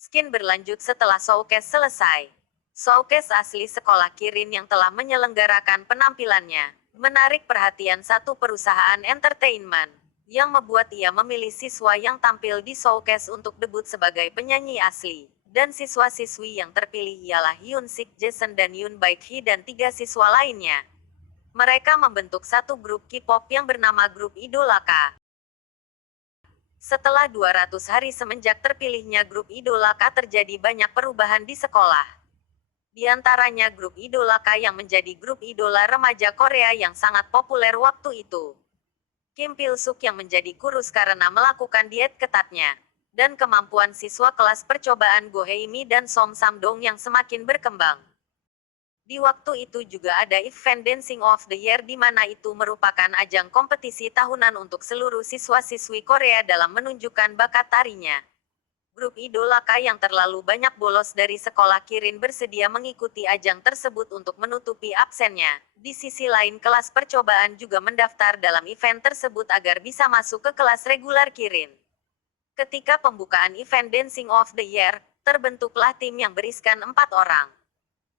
Skin berlanjut setelah showcase selesai. Showcase asli sekolah Kirin yang telah menyelenggarakan penampilannya menarik perhatian satu perusahaan entertainment yang membuat ia memilih siswa yang tampil di showcase untuk debut sebagai penyanyi asli. Dan siswa-siswi yang terpilih ialah Hyun Sik, Jason dan Yoon Baek Hee dan 3 siswa lainnya. Mereka membentuk satu grup K-pop yang bernama Grup Idola K. Setelah 200 hari semenjak terpilihnya Grup Idola K, terjadi banyak perubahan di sekolah. Di antaranya grup Idola K yang menjadi grup idola remaja Korea yang sangat populer waktu itu. Kim Pil-suk yang menjadi kurus karena melakukan diet ketatnya. Dan kemampuan siswa kelas percobaan Go Hae-mi dan Som Sam-dong yang semakin berkembang. Di waktu itu juga ada event Dancing of the Year di mana itu merupakan ajang kompetisi tahunan untuk seluruh siswa-siswi Korea dalam menunjukkan bakat tarinya. Grup Idola K yang terlalu banyak bolos dari sekolah Kirin bersedia mengikuti ajang tersebut untuk menutupi absennya. Di sisi lain kelas percobaan juga mendaftar dalam event tersebut agar bisa masuk ke kelas regular Kirin. Ketika pembukaan event Dancing of the Year, terbentuklah tim yang beriskan 4 orang.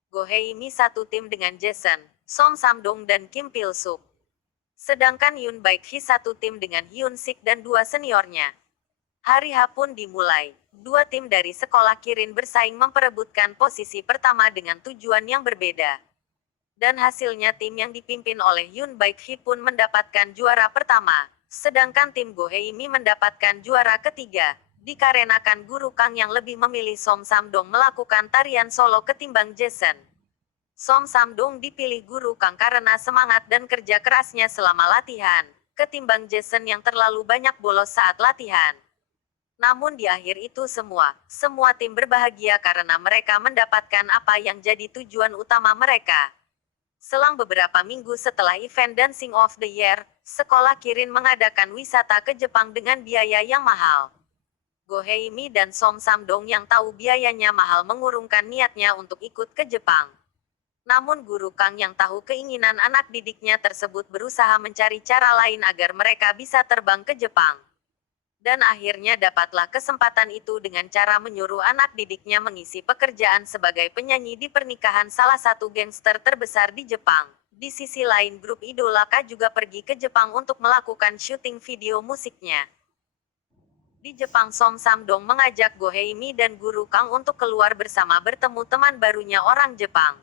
Go Hae-mi satu tim dengan Jason, Som Sam-dong dan Kim Pil-suk. Sedangkan Yoon Baek Hee satu tim dengan Hyun Sik dan 2 seniornya. Hari H pun dimulai. 2 tim dari sekolah Kirin bersaing memperebutkan posisi pertama dengan tujuan yang berbeda. Dan hasilnya tim yang dipimpin oleh Yoon Baek Hee pun mendapatkan juara pertama. Sedangkan tim Go Hae-mi mendapatkan juara ketiga. Dikarenakan guru Kang yang lebih memilih Som Sam-dong melakukan tarian solo ketimbang Jason. Som Sam-dong dipilih guru Kang karena semangat dan kerja kerasnya selama latihan, ketimbang Jason yang terlalu banyak bolos saat latihan. Namun di akhir itu semua tim berbahagia karena mereka mendapatkan apa yang jadi tujuan utama mereka. Selang beberapa minggu setelah event Dancing of the Year, sekolah Kirin mengadakan wisata ke Jepang dengan biaya yang mahal. Go Hae-mi dan Som Sam-dong yang tahu biayanya mahal mengurungkan niatnya untuk ikut ke Jepang. Namun guru Kang yang tahu keinginan anak didiknya tersebut berusaha mencari cara lain agar mereka bisa terbang ke Jepang. Dan akhirnya dapatlah kesempatan itu dengan cara menyuruh anak didiknya mengisi pekerjaan sebagai penyanyi di pernikahan salah satu gangster terbesar di Jepang. Di sisi lain grup Idola K juga pergi ke Jepang untuk melakukan syuting video musiknya. Di Jepang Som Sam-dong mengajak Go Hae-mi dan guru Kang untuk keluar bersama bertemu teman barunya orang Jepang.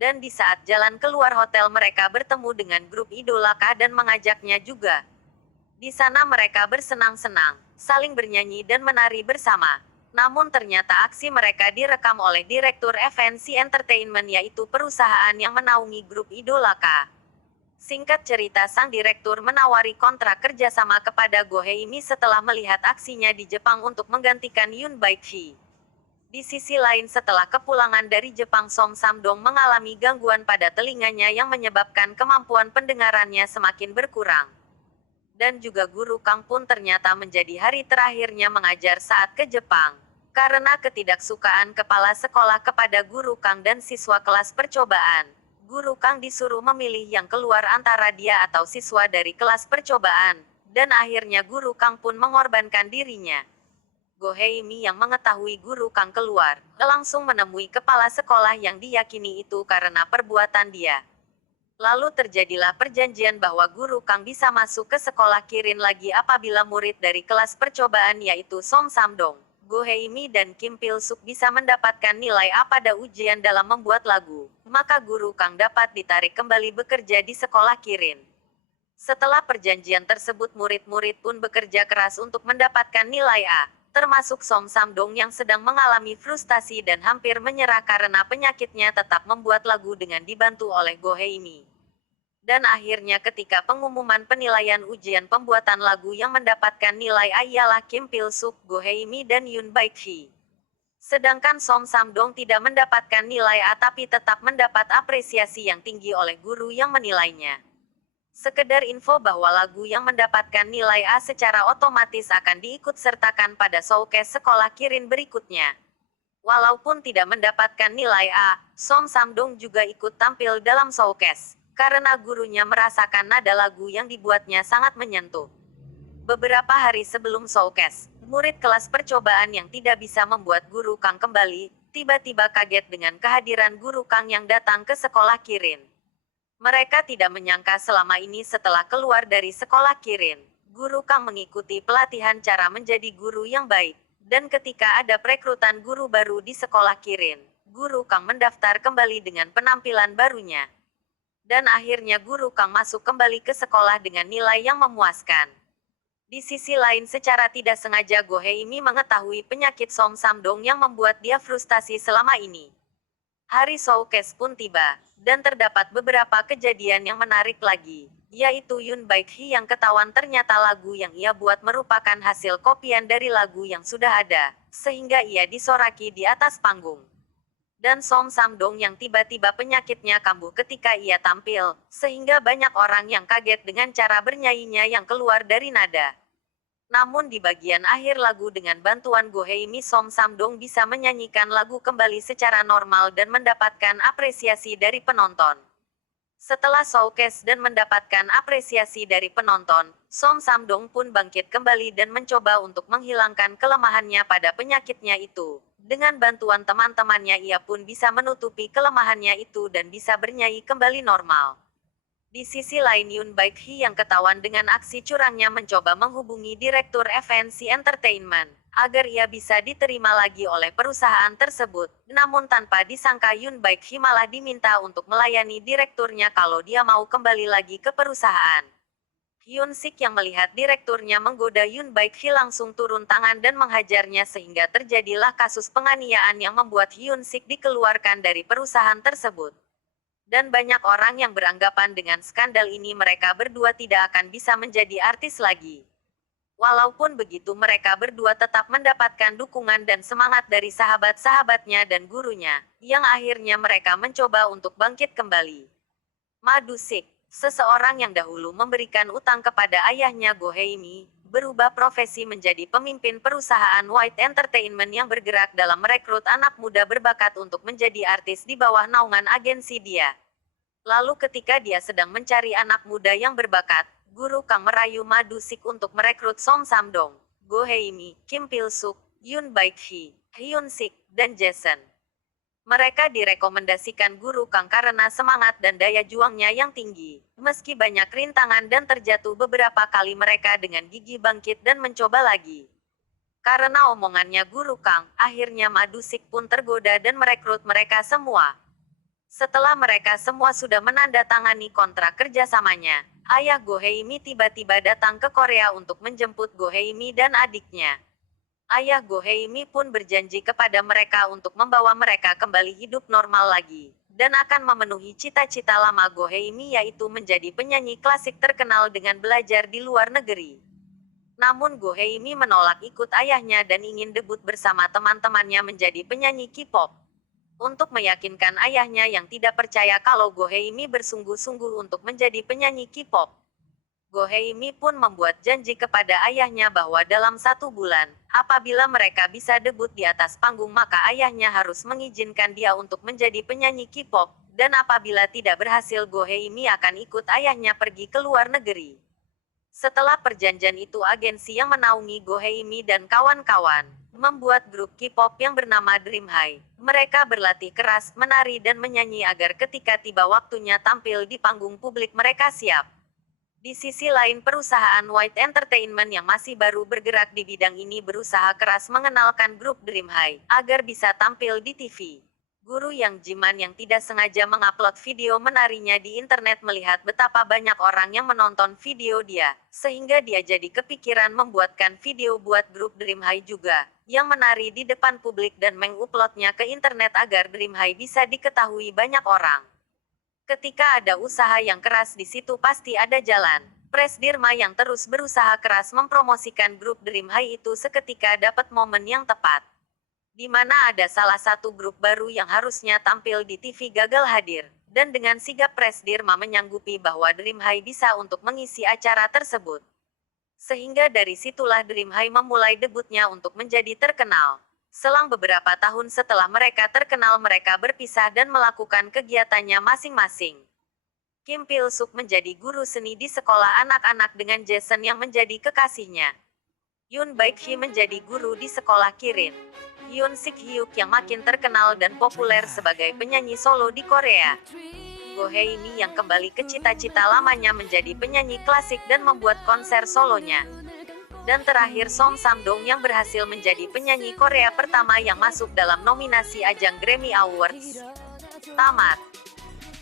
Dan di saat jalan keluar hotel mereka bertemu dengan grup Idola K dan mengajaknya juga. Di sana mereka bersenang-senang, saling bernyanyi dan menari bersama. Namun ternyata aksi mereka direkam oleh Direktur FNC Entertainment yaitu perusahaan yang menaungi grup Idola K. Singkat cerita sang direktur menawari kontrak kerjasama kepada Go Hae-mi setelah melihat aksinya di Jepang untuk menggantikan Yoon Baek Hee. Di sisi lain setelah kepulangan dari Jepang Som Sam-dong mengalami gangguan pada telinganya yang menyebabkan kemampuan pendengarannya semakin berkurang. Dan juga guru Kang pun ternyata menjadi hari terakhirnya mengajar saat ke Jepang. Karena ketidaksukaan kepala sekolah kepada guru Kang dan siswa kelas percobaan, guru Kang disuruh memilih yang keluar antara dia atau siswa dari kelas percobaan, dan akhirnya guru Kang pun mengorbankan dirinya. Go Hae-mi yang mengetahui guru Kang keluar, langsung menemui kepala sekolah yang diyakini itu karena perbuatan dia. Lalu terjadilah perjanjian bahwa guru Kang bisa masuk ke sekolah Kirin lagi apabila murid dari kelas percobaan yaitu Som Sam-dong, Go Hae-mi dan Kim Pil-suk bisa mendapatkan nilai A pada ujian dalam membuat lagu, maka guru Kang dapat ditarik kembali bekerja di sekolah Kirin. Setelah perjanjian tersebut murid-murid pun bekerja keras untuk mendapatkan nilai A, termasuk Som Sam-dong yang sedang mengalami frustasi dan hampir menyerah karena penyakitnya tetap membuat lagu dengan dibantu oleh Go Hae-mi. Dan akhirnya ketika pengumuman penilaian ujian pembuatan lagu yang mendapatkan nilai A ialah Kim Pil-suk, Go Hae-mi dan Yoon Baek Hee. Sedangkan Som Sam-dong tidak mendapatkan nilai A tapi tetap mendapat apresiasi yang tinggi oleh guru yang menilainya. Sekedar info bahwa lagu yang mendapatkan nilai A secara otomatis akan diikut sertakan pada showcase sekolah Kirin berikutnya. Walaupun tidak mendapatkan nilai A, Som Sam-dong juga ikut tampil dalam showcase, karena gurunya merasakan nada lagu yang dibuatnya sangat menyentuh. Beberapa hari sebelum showcase, murid kelas percobaan yang tidak bisa membuat Guru Kang kembali, tiba-tiba kaget dengan kehadiran Guru Kang yang datang ke sekolah Kirin. Mereka tidak menyangka selama ini setelah keluar dari sekolah Kirin, Guru Kang mengikuti pelatihan cara menjadi guru yang baik. Dan ketika ada perekrutan guru baru di sekolah Kirin, Guru Kang mendaftar kembali dengan penampilan barunya. Dan akhirnya Guru Kang masuk kembali ke sekolah dengan nilai yang memuaskan. Di sisi lain secara tidak sengaja Go Heimi mengetahui penyakit Som Samdong yang membuat dia frustasi selama ini. Hari showcase pun tiba, dan terdapat beberapa kejadian yang menarik lagi, yaitu Yun Baek-hee yang ketahuan ternyata lagu yang ia buat merupakan hasil kopian dari lagu yang sudah ada, sehingga ia disoraki di atas panggung. Dan Som Samdong yang tiba-tiba penyakitnya kambuh ketika ia tampil, sehingga banyak orang yang kaget dengan cara bernyanyinya yang keluar dari nada. Namun di bagian akhir lagu dengan bantuan Go Heimi Som Samdong bisa menyanyikan lagu kembali secara normal dan mendapatkan apresiasi dari penonton. Setelah showcase dan mendapatkan apresiasi dari penonton, Som Samdong pun bangkit kembali dan mencoba untuk menghilangkan kelemahannya pada penyakitnya itu. Dengan bantuan teman-temannya ia pun bisa menutupi kelemahannya itu dan bisa bernyanyi kembali normal. Di sisi lain Yun Baek-hee yang ketahuan dengan aksi curangnya mencoba menghubungi Direktur FNC Entertainment, agar ia bisa diterima lagi oleh perusahaan tersebut. Namun tanpa disangka Yun Baek-hee malah diminta untuk melayani direkturnya kalau dia mau kembali lagi ke perusahaan. Hyun Sik yang melihat direkturnya menggoda Yun Baek-hee langsung turun tangan dan menghajarnya sehingga terjadilah kasus penganiayaan yang membuat Hyun Sik dikeluarkan dari perusahaan tersebut. Dan banyak orang yang beranggapan dengan skandal ini mereka berdua tidak akan bisa menjadi artis lagi. Walaupun begitu mereka berdua tetap mendapatkan dukungan dan semangat dari sahabat-sahabatnya dan gurunya, yang akhirnya mereka mencoba untuk bangkit kembali. Madu Sik, seseorang yang dahulu memberikan utang kepada ayahnya Go Heimi, berubah profesi menjadi pemimpin perusahaan White Entertainment yang bergerak dalam merekrut anak muda berbakat untuk menjadi artis di bawah naungan agensi dia. Lalu ketika dia sedang mencari anak muda yang berbakat, Guru Kang merayu Madu Sik untuk merekrut Som Samdong, Go Heimi, Kim Pil Suk, Yun Baek-hee, Hyun Sik, dan Jason. Mereka direkomendasikan Guru Kang karena semangat dan daya juangnya yang tinggi. Meski banyak rintangan dan terjatuh beberapa kali mereka dengan gigih bangkit dan mencoba lagi. Karena omongannya Guru Kang, akhirnya Madu Sik pun tergoda dan merekrut mereka semua. Setelah mereka semua sudah menandatangani kontrak kerjasamanya, ayah Go Heimi tiba-tiba datang ke Korea untuk menjemput Go Heimi dan adiknya. Ayah Go Heimi pun berjanji kepada mereka untuk membawa mereka kembali hidup normal lagi, dan akan memenuhi cita-cita lama Go Heimi yaitu menjadi penyanyi klasik terkenal dengan belajar di luar negeri. Namun Go Heimi menolak ikut ayahnya dan ingin debut bersama teman-temannya menjadi penyanyi K-pop. Untuk meyakinkan ayahnya yang tidak percaya kalau Go Heimi bersungguh-sungguh untuk menjadi penyanyi K-pop, Go Heimi pun membuat janji kepada ayahnya bahwa dalam 1 bulan, apabila mereka bisa debut di atas panggung maka ayahnya harus mengizinkan dia untuk menjadi penyanyi K-pop, dan apabila tidak berhasil Go Heimi akan ikut ayahnya pergi ke luar negeri. Setelah perjanjian itu agensi yang menaungi Go Heimi dan kawan-kawan, membuat grup K-pop yang bernama Dream High. Mereka berlatih keras, menari dan menyanyi agar ketika tiba waktunya tampil di panggung publik mereka siap. Di sisi lain perusahaan White Entertainment yang masih baru bergerak di bidang ini berusaha keras mengenalkan grup Dream High, agar bisa tampil di TV. Guru Yang Jiman yang tidak sengaja mengupload video menarinya di internet melihat betapa banyak orang yang menonton video dia, sehingga dia jadi kepikiran membuatkan video buat grup Dream High juga, yang menari di depan publik dan menguploadnya ke internet agar Dream High bisa diketahui banyak orang. Ketika ada usaha yang keras di situ pasti ada jalan. Presdirma yang terus berusaha keras mempromosikan grup Dream High itu seketika dapat momen yang tepat. Di mana ada salah satu grup baru yang harusnya tampil di TV gagal hadir. Dan dengan sigap Presdirma menyanggupi bahwa Dream High bisa untuk mengisi acara tersebut. Sehingga dari situlah Dream High memulai debutnya untuk menjadi terkenal. Selang beberapa tahun setelah mereka terkenal mereka berpisah dan melakukan kegiatannya masing-masing. Kim Pil Suk menjadi guru seni di sekolah anak-anak dengan Jason yang menjadi kekasihnya. Yoon Baek Hee menjadi guru di sekolah Kirin. Yoon Sik Hyuk yang makin terkenal dan populer sebagai penyanyi solo di Korea. Go Hae Mi yang kembali ke cita-cita lamanya menjadi penyanyi klasik dan membuat konser solonya. Dan terakhir Song Samdong yang berhasil menjadi penyanyi Korea pertama yang masuk dalam nominasi ajang Grammy Awards. Tamat.